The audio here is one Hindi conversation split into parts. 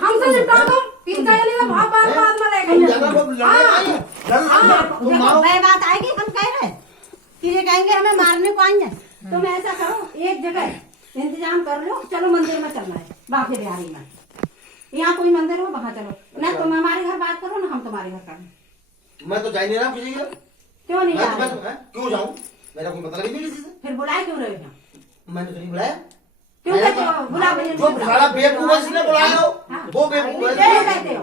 हमसे निपटा दो, 3-4 जने बहुत बात में रह गई। बात आएगी, हम कह रहे कि ये कहेंगे हमें मारने को आएंगे। तुम ऐसा करो, एक जगह इंतजाम कर लो, चलो मंदिर में चलना है, बाकी बिहारी में। यहाँ कोई मंदिर हो वहाँ चलो, ना तुम हमारे घर बात करो ना हम तुम्हारे घर करें। मैं तो जा नहीं रहा किसी घर। क्यों नहीं जा रहे? क्यों जाऊँ? मेरा कोई मतलब नहीं किसी से। फिर बुलाए क्यों रहे हो? मैंने तो नहीं बुलाया। क्यों कहते हो बुला? जो सारा बेवकूफ है इसने बुलाया हो, वो बेवकूफ है। क्यों कहते हो?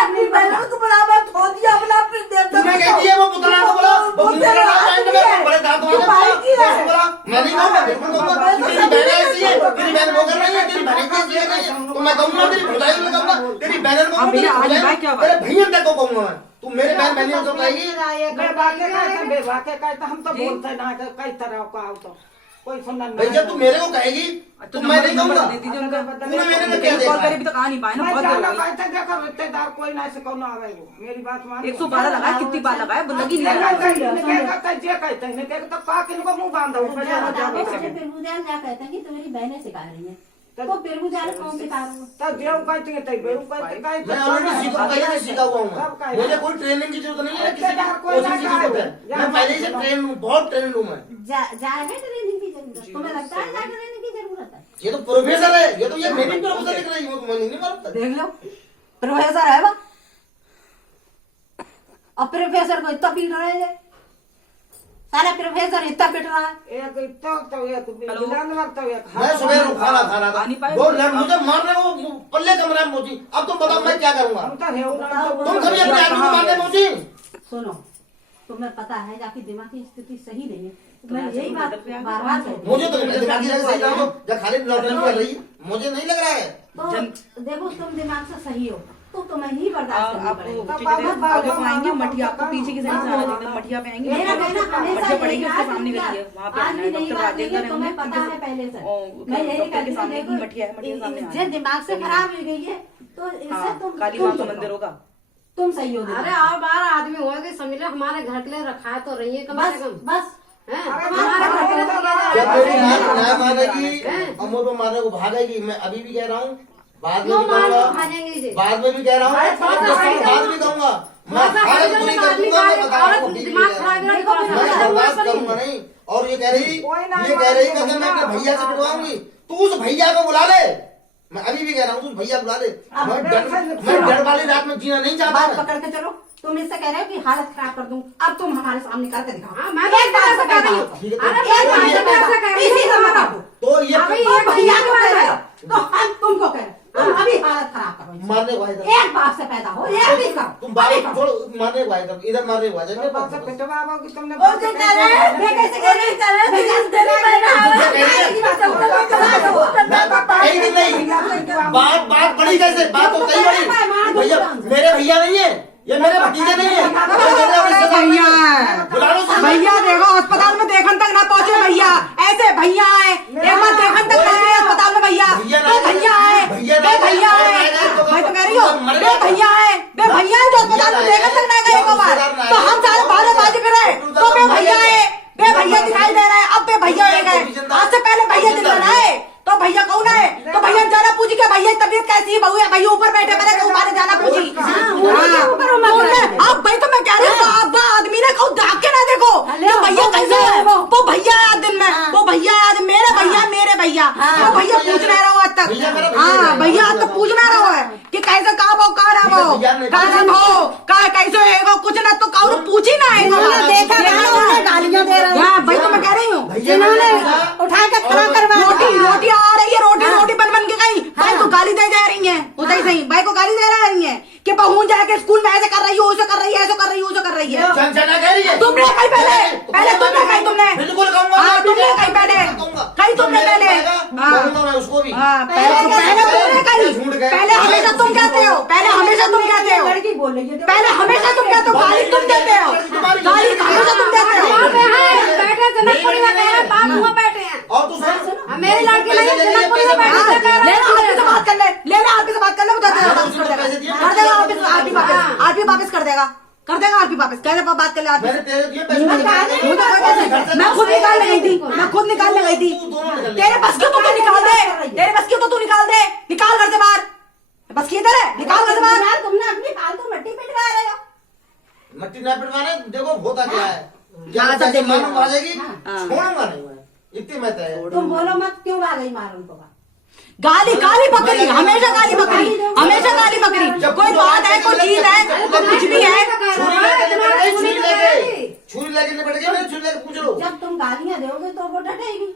अपनी बहनों को बुलावा, खो दिया अपना, अपने देवता तुम्हें कहती है वो पुतला को बुला, वो पुतला में बड़े दांत वाले बुला। मैं नहीं कहूँगा, बिल्कुल कहूँगा। तेरी बहन ऐसी है, तेरी बहन वो कर रही है, तेरी बहन ऐसी है नहीं है, तो मैं कहूँगा तेरी भुलाई को लगाऊंगा, तेरी बहन को, तेरे भैया तक को कहूँगा मैं। तू मेरे बहन बहनियों को बुलाएगी? हम तो बोलते ना कई तरह का हो तो कोई सुनना भाई जब तू मेरे को कहेगी तो मैं नहीं कहूँगा। तूने मेरे में क्या देखा? आ नहीं पाए ना, बहुत देर हो गई। देखो रिश्तेदार कोई ना से कौन आवे मेरी बात मान। 112 लगाया, कितनी बार लगाया, लगी नहीं कहते हैं कि तुम्हारी बहनें सिखा रही है, तो बिरबुजाल कौन सिखा रहा है? तब देव कहते हैं तब बेव कहते हैं। मैं ऑलरेडी सीखा हुआ हूँ। मुझे कोई ट्रेनिंग की जरूरत नहीं है, किसी कोचिंग की जरूरत है। मैं पहले से ट्रेन हूँ, बहुत ट्रेन हूँ मैं। जाए है ट्रेनिंग की जरूरत? तुम्हें लगता है ट्रेनिंग की जरूरत है? ये तो प्रोफेसर है, ये तो ये मेरी प्रोफेसर लिख रही है, मैं नहीं मारता। देख लो, प्रोफेसर है वो, और प्रोफेसर को इतना पीट रहे हैं, सारा प्रोफेसर इतना पिट रहा है। एक इतना तो एक बिलान लगता है। मैं सुबह खाना खा रहा था, वो मुझे मारने को पल्ले कमरा में पहुंची। अब तुम बताओ मैं क्या करूंगा? तुम कभी अपने आदमी को मारने पहुंची? सुनो, तुम्हें पता है जाकि दिमागी स्थिति सही नहीं है, मैं यही बात बार-बार कहती हूँ। मुझे तो दिमागी सही ना हो, जब खाली नौटंकी कर रही है, मुझे नहीं लग रहा है। तो देखो तुम दिमाग से सही हो तो तुम्हें ही बर्दाश्त करनी पड़ेगी। आएंगे मठिया, आपको पीछे की साइड से आना चाहिए, मठिया पे आएंगे, मेरा कहना हमेशा पड़ेगी उसके सामने करिए, वहाँ पे आज भी नहीं बात नहीं है, हमने तुम्हें पता है पहले से। मैं यही कहती हूँ, देखो जो दिमाग से खराब हो गई है तो इससे काली माँ का मंदिर होगा, तुम सही हो। अरे और 12 आदमी हो गए, समझ लो हमारे घर के लिए रखा है तो रही है कम से कम। बस हमारे घर के लिए तो किया जब जाएगा। मेरी माँ न्याय मानेगी, अमों को मारने को भागेगी। मैं अभी भी कह रहा हूँ, बाद में भी कहूँगा, बाद में भी कह रहा हूँ, बाद भी कहूँगा, मैं हालत पूरी कर दूंगा। मैं बता रहा हूँ, मैं बर्दाश्त करूंगा नहीं। और ये कह रही कि अगर मैं अपने भैया से पिटवाऊंगी तो उस भैया को बुला ले। मैं अभी भी कह रहा हूँ, उस भैया बुला ले। मैं डर वाली रात में जीना नहीं चाहता। बात पकड़ के चलो, तुम इससे कह रहे हो कि हालत खराब कर दूं, अब तुम हमारे सामने करके दिखाओ। मैं एक बार से कर रही हूँ, तो ये भैया को कह रहे हो तो हम तुमको कह रहे हो, तुम अभी हालत खराब करो। मारने को आए एक बाप से पैदा हो, एक भी करो। तुम बाप छोड़ो, मारने को आए तब इधर मारने को आ जाएंगे। बात बात बड़ी कैसे? बात तो कई बड़ी। भैया मेरे भैया नहीं है, ये मेरे भतीजे नहीं है, भैया है। भैया देखो अस्पताल में देखन तक ना पहुँचे भैया, ऐसे भैया है, एक बार देखन तक ना आए अस्पताल में भैया, भैया है, भैया है, मैं तो कह रही हूँ भैया है, भैया है जो अस्पताल में देखन तक ना गए एक बार, तो हम सारे बारह बाजी फिर तो बे भैया है, बे भैया दिखाई दे रहा है, अब बे भैया है गए, आज से पहले भैया दिख रहा है तो भैया कौन है? तो भैया जाना पूछी क्या भैया तबीयत कैसी है? बहू है भैया ऊपर बैठे, मैंने कहूँ बारे जाना पूछी। अब भाई तो मैं कह रही हूँ आदमी ने कहूँ दाग के ना देखो भैया कैसे है, वो भैया है दिन में, वो भैया है मेरे भैया, मेरे भैया, वो भैया पूछ रहे रहो आज तक। हाँ भैया आज तो पूछ रहे रहो है कि कैसे कहा वो कहा रहा वो कहा कहा कैसे है कुछ ना तो कहो पूछी ना है गालियाँ दे रहे हैं। भाई तो मैं कह रही हूँ जिन्होंने उठा के खड़ा करवा रोटी आ रही है, रोटी बन के गई, भाई को गाली दे जा रही है, उधर ही सही भाई को गाली दे रही है कि बहू जाके स्कूल में ऐसे कर रही है, ऐसे कर रही है, ऐसे कर रही है, ऐसे कर रही है। तुमने कही पहले तुमने कही, तुमने बिल्कुल कहूँगा। हाँ तुमने कही पहले, कही तुमने पहले, उसको भी पहले तुमने कही, पहले हमेशा तुम कहते हो, पहले हमेशा तुम कहते हो, पहले हमेशा तुम कहते हो, गाली तुम देते हो, गाली हमेशा तुम देते हो। बैठे जनकपुरी में मेरे बाप हुआ बैठे हैं और तू सुन, मेरी लड़की नहीं जनकपुरी में बैठे हैं। लेना आरपी से बात कर ले, लेना आरपी से बात कर ले, बता देगा वापस कर देगा आरपी वापस कर देगा आरपी वापस कहने पर बात कर ले आरपी। मैं खुद निकालने गई थी, तेरे बस की तो तू निकाल दे, तेरे बस की तो तू सब जैसे देखिए। मानो भागेगी हाँ। छोड़ूंगा नहीं मैं, इतनी मैं तय है। तुम बोलो मत, क्यों आ गई मार उनको? गाली गाली बकरी, हमेशा गाली बकरी, हमेशा गाली बकरी। कोई बात है, कोई चीज है, कुछ भी है, छुरी लेके निपट गई, छुरी लेके छुरी लेके पूछ लो। जब तुम गालियां दोगे तो वो डटेगी।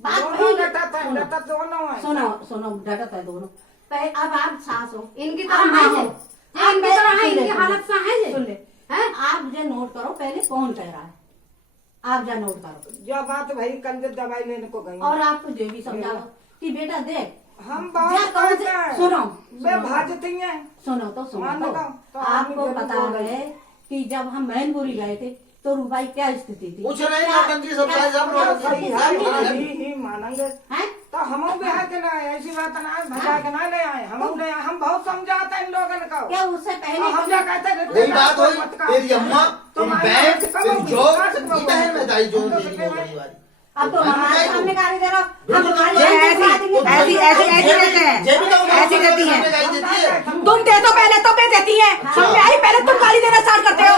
बात दोनों वही डटत है, डटत दोनों है। सुनो सुनो, डटत है दोनों। पहले अब आप सास हो, इनकी आप तरह माँ है हो। जे। इनकी तरह है, सुन ले, इनकी सुन ले, हालत सा है जे। सुन ले, हैं? आप जो नोट करो पहले कौन कह रहा है, आप जा नोट करो। जो बात भाई कल जब दवाई लेने को गई और आपको जो भी समझाओ कि बेटा देख, हम जा बात कौन करते से हैं। सुनो वे सुनो, भाजती हैं। सुनो तो सुनो मान तो, लो, तो आपको आदमी पता जरूर है कि जब हम मैनपुरी गए थे तो रूपाई क्या स्थिति थी? कुछ नहीं, नौटंकी सब सारी सब सही है, नौटंकी। ही मानेंगे। हैं? तो हम भी है कि ना, ऐसी बात ना है, भजा के ना ले आए, हम ले आए, हम बहुत समझाते हैं इन लोगों को। क्या उससे पहले हम क्या कहते हैं, वही बात हुई, मत करो। तेरी अम्मा, तुम तुम्हारी बहन, आंख कम तेरी होगी, जॉब, आंख सबकी कम बहन होगी। में दाई जो हम तो तेरी फिर बहुत बड़ी बात। अब तो हमारे सामने गाली दे रहा हो, हम बिल्कुल तुम्हारी नहीं, बहन को ऐसी- गाली देंगे। ऐसी रहते हैं, जे भी तो ऐसी रहती हैं। सामने गाली देती है। तुम दे तो पहले तब मैं देती है, सामने आई पहले तुम गाली देना स्टार्ट करते हो।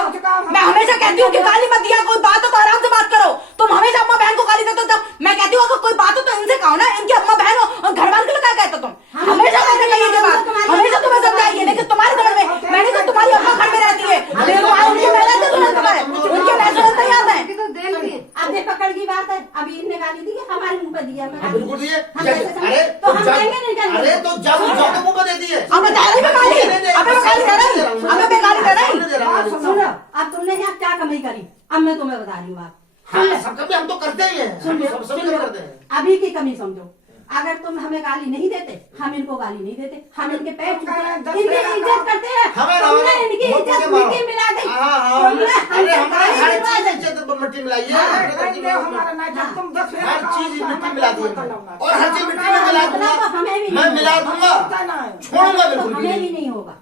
मैं हमेशा कहती हूँ कि गाली मत दिया, कोई बात हो तो आराम से बात करो। तुम हमेशा अम्मा बहन को गाली देते हो, तब मैं कहती हूँ अगर कोई बात हो तो इनसे कहो ना, इनकी अम्मा बहन हो और घर वाले को क्या कहते हो तुम? हमेशा मैंने कही ये बात, हमेशा तुम्हें समझाइए, लेकिन तुम्हारे घर में मैंने तो तुम्हारी अम्मा घर में रहती है, देखो उनके मैं रहते तुरंत तुम्हारे उनके मैं सुनते याद है। इनकी तो देन थी। अब ये पकड़ की बात है, अभी इनने गाली दी है, हमारे मुंह पे दिया हाँ, बिल्कुल दिए। हम ऐसे समझ- अरे तो हम कहेंगे नहीं कहेंगे। अरे तो जब तो मुंह पे देती है। अब मैं गाली में गाली, अब मैं गाली दे रही, अब मैं गाली दे रही। सुनो, अब तुमने यहाँ क्या कमी करी, अब मैं तुम्हें बता रही हूँ बात। हाँ, सब कभी हम तो करते ही हैं, सुन लो, सब सुन सब लो, करते हैं। अभी की कमी समझो। अगर तुम हमें गाली नहीं देते, हम इनको गाली नहीं देते, हम इनके पैर हम कह रहे हैं, छूते, इनकी इज्जत करते हैं। हमें तुमने इनकी वो इज्जत तुझे मारो। मिट्टी मिला दी। हाँ, तुमने अरे हमसे हमारे गाली हर दिलवा चीज दी। इज्जत पर मिट्टी मिलाई है। हाँ, हर कहीं दे हमारा ना, जब तुम 10 रुपया हर खाओ, चीज तो मिट्टी हमें मिला दी कोई है मतलब मैं। ना। और हर चीज मिट्टी में मिला दूंगा, हमें भी मैं नहीं मिला होगा। दूंगा, होता ना है। छोड़ूंगा तो बिल्कुल भी हमें भी नहीं। नहीं होगा।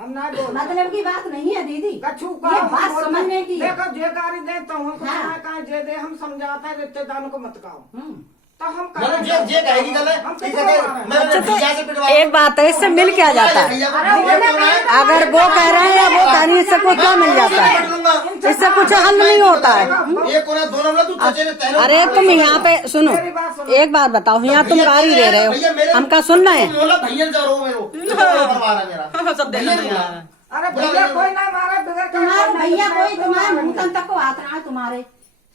हम ना बोल मतलब की बात नहीं है दीदी, कछु ये बात समझने की है। देखो जे गाड़ी दे तो हमको हाँ। कहाँ कहाँ जे दे, हम समझाते हैं रिश्तेदारों को मत कहो। हम्म। तो हम मतलब जे कहेगी गल है, हम ठीक किसको है, मारें? मैं भैया से पिटवा एक बात है, इससे मिल क्या जाता है? अगर वो कह रहे हैं या वो कह रही है, इससे कुछ क्या मिल जाता है? इससे कुछ हल नहीं होता है। एक कोना दोनों वाला तू चचे ने तैनो। अरे तुम यहाँ पे सुनो, एक बात बताओ, यहाँ तुम गाली दे रहे हो, हमका सुनना है। मोला भैया जा रो मेरो करवा रहा मेरा सब देख लेते हैं। अरे भैया कोई ना मारे बगैर तुम्हारे भैया कोई तुम्हारे मुंह तक को हाथ रहा है तुम्हारे,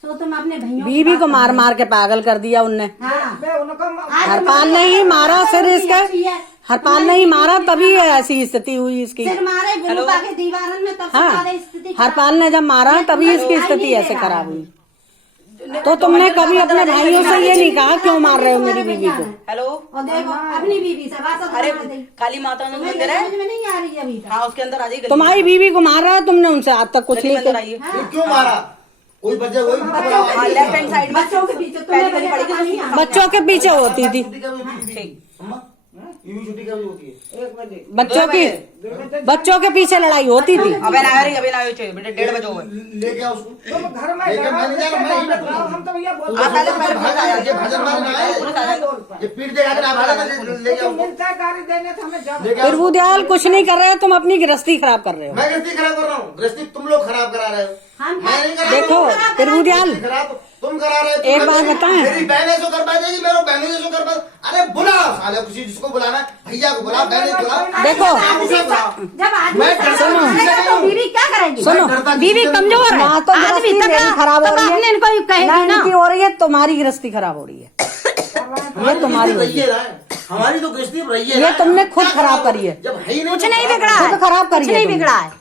सो तुम अपने भैया बीवी को मार मार के पागल कर दिया उनने। हाँ। बे उनको आज हरपाल ने ही मारा सिर इसका, अच्छी है। हरपाल ने ही मारा तभी ऐसी स्थिति हुई इसकी। सिर मारे गुरुपा के दीवारन में तब से हाँ, ज्यादा स्थिति खराब। हरपाल ने जब मारा तभी इसकी स्थिति ऐसे खराब हुई। तो तुमने कभी अपने भाइयों से ये नहीं कहा क्यों मार रहे हो मेरी बीवी को? हेलो, और देखो अपनी बीवी से बात अरे समझ काली माता में में मंदिर है, नहीं आ रही है अभी तक। हाँ उसके अंदर आ जाइए। तुम्हारी बीवी को मार रहा है तुमने, उनसे आज तक कुछ गली नहीं में अंदर किया। आइए। फिर क्यों मारा? कोई वजह कोई हाँ, लेफ्ट हैंड साइड में बच्चों के पीछे तुम्हें पहली गली पड़ेगी, नहीं आता। बच्चों के पीछे होती थी, छुट्टी कब होती है? अम्मा, यूं छुट्टी कब होती है? 1 बजे बच्चों की, बच्चों के पीछे लड़ाई होती थी। अबे ना आ रही, अबे ना आई, बेटे 1:30 बजे हुए। लेके आओ उसको। तुम घर में लेकिन मैं नहीं जा रहा, मैं ही बैठूंगा। हम तो भैया बोल आप पहले ये भजन मारने आए, ये पीठ देखा कर आप आगे लेके आओ उसको। मिलता है गाड़ी देने तो हमें जब लेके आओ प्रभु दयाल कुछ नहीं कर रहे हो, तुम अपनी गृहस्थी खराब कर रहे हो। मैं गृहस्थी खराब कर रहा हूँ, गृहस्थी तुम लोग खराब करा रहे हो, हम मैं नहीं करा देखो रहा हूँ। प्रभु दयाल, गृहस्थी खराब तुम करा रहे हो। एक तुम बात मेरी- बताएं? मेरी बहनें जो कर पाएगी, मेरे बहनों जो कर पाए, अरे बुला साले किसी जिसको बुलाना है, भैया को बुला, बहने को बुला। देखो, आप उसे बुलाओ। जब आदमी मैं सड़क सुनो, पर चलेगा तो बीवी क्या करेगी? सुनो, बीवी कमजोर है, हाँ, तो गृहस्थी मेरी खराब हो रही है, अपने इनको कहेगी ना ना। इनकी हो रही है, तुम्हारी गृहस्थी खराब हो रही है। हमारी तुम्हारी गृहस्थी रही है, हमारी तो गृहस्थी रही है। ये तुमने खुद खराब करी है। जब है ही नहीं कुछ तो नहीं खराब बिगड़ा करो। है, खुद खराब करी कुछ है नहीं तुमने। बिगड़ा है,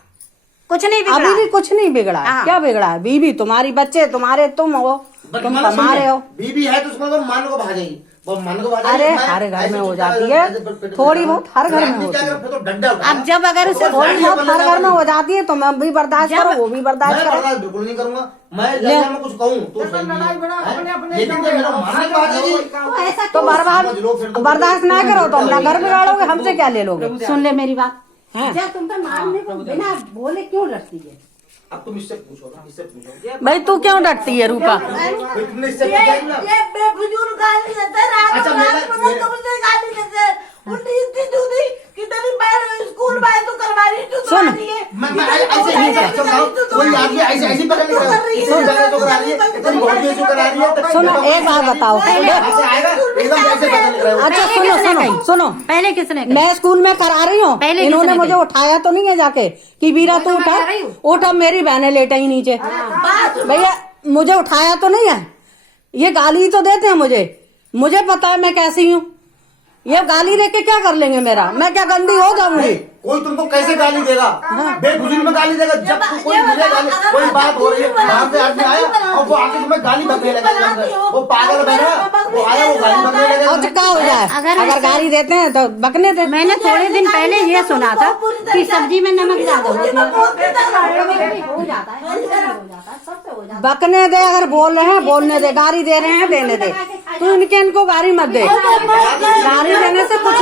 कुछ नहीं बिगड़ा अभी भी है। कुछ नहीं बिगड़ा है। हाँ। क्या बिगड़ा है? बीवी तुम्हारी, बच्चे तुम्हारे, तुम हो, बट तुम मतलब कमा रहे हो। बीबी है तो उसको तो मन को भागेगी, वो मन को भागेगी। अरे मैं हर घर ऐसे में हो चुपचाप जाती है, ऐसे पेट- थोड़ी बहुत हर घर में आदमी होती क्या है। करे, फिर तो डंडा उठाना। अब जब अगर उसे और थोड़ी गाड़ियां बहुत बदल हर घर में जाती हो जाती है, तुम भी बर्दाश्त करो, वो भी बर्दाश्त मैं करो। बर्दाश्त बिल्कुल नहीं करूंगा। मैं जब मैं कुछ कहूँ तो देखो, सही नहीं लड़ाई बड़ा है। अपने अपने लेकिन जब मेरा मन को भागेगी, तो ऐसा तो क्यों? समझ लो, फिर तो बर्दाश्त ना करो तो अपना घर बिगाड़ोगे, हमसे क्या ले लोगे? सुन ले मेरी बात। हाँ। जब तुम तो मारने को बिना बोले क्यों लड़ती है? अब तुम इससे पूछो ना, इससे पूछो। भाई तू क्यों डरती है रूपा? फिर तुमने इससे पूछा ही ना। बेफजूल गाली देते हैं, रात अच्छा, को मेरा- रात को तो मुझे गाली देते हैं। उल्टी इतनी दूधी कि तेरी बहन स्कूल में तो करवा रही, तू सुन। करवा रही है। मैं ऐसे ही समझाऊं, कोई आदमी ऐसे ऐसे पकड़ नहीं तू कर रही है। सुन, इशू करा रही है। सुनो एक बात बताओ। ऐसे आएगा एकदम ऐसे पता लग रहा है। अच्छा सुनो सुनो सुनो, पहले किसने कही? मैं स्कूल में करा रही हूँ, पहले इन्होंने किसने मुझे उठाया तो नहीं है जाके कि वीरा तू उठा उठा, मेरी बहनें लेटा ही नीचे। भैया मुझे उठाया तो नहीं है, ये गाली तो देते हैं मुझे पता है मैं कैसी हूँ। ये गाली दे के क्या कर लेंगे मेरा, मैं क्या गंदी हो जाऊंगी? कोई तुमको कैसे गाली देगा? बेफिजूल में गाली देगा। जब कोई मुझे गाली, कोई बात हो रही है, बाहर से आदमी आया और वो आके तुम्हें गाली बकने लगा, वो पागल बना, वो आया वो गाली बकने लगा। और क्या हो जाए, अगर गाली देते हैं तो बकने दे। मैंने थोड़े दिन पहले ये सुना था कि सब्जी में नमक ज्यादा हो जाता है, सबसे हो जाता बकने दे, अगर बोल रहे हैं बोलने दे, गाली दे रहे हैं देने दे, तू इनको गाली मत दे। गाली देने से कुछ